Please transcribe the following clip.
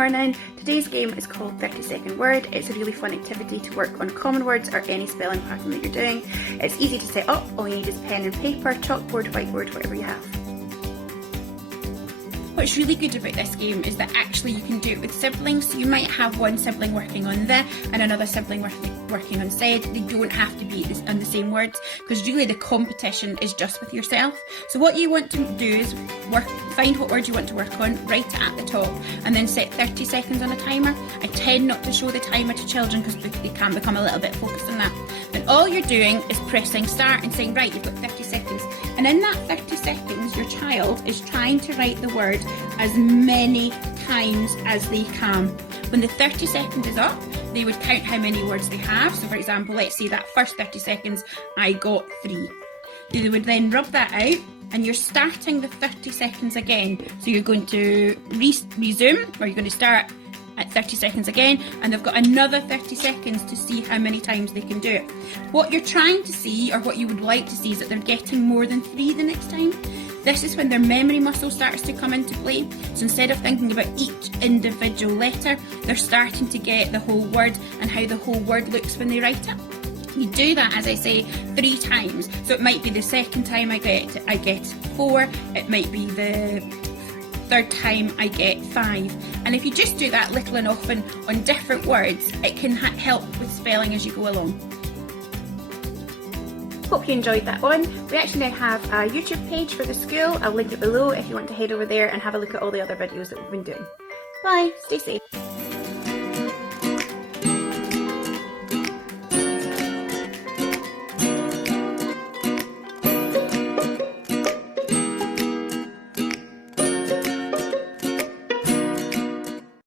morning. Today's game is called 30-second word. It's a really fun activity to work on common words or any spelling pattern that you're doing. It's easy to set up. All you need is pen and paper, chalkboard, whiteboard, whatever you have. What's really good about this game is that actually you can do it with siblings. So you might have one sibling working on the and another sibling working on said. They don't have to be on the same words, because really the competition is just with yourself. So what you want to do is find what word you want to work on, write it at the top, and then set 30 seconds on a timer. I tend not to show the timer to children because they can become a little bit focused on that. And all you're doing is pressing start and saying, right, you've got 30 seconds. And in that 30 seconds, your child is trying to write the word as many times as they can. When the 30 seconds is up, they would count how many words they have. So for example, let's say that first 30 seconds, I got 3. They would then rub that out, and you're starting the 30 seconds again. So you're going to resume, or you're going to start at 30 seconds again, and they've got another 30 seconds to see how many times they can do it. What you're trying to see, or what you would like to see, is that they're getting more than 3 the next time. This is when their memory muscle starts to come into play. So instead of thinking about each individual letter, they're starting to get the whole word and how the whole word looks when they write it. You do that, as I say, 3 times. So it might be the second time I get 4, it might be the third time I get 5. And if you just do that little and often on different words, it can help with spelling as you go along. Hope you enjoyed that one. We actually now have a YouTube page for the school. I'll link it below if you want to head over there and have a look at all the other videos that we've been doing. Bye, stay safe.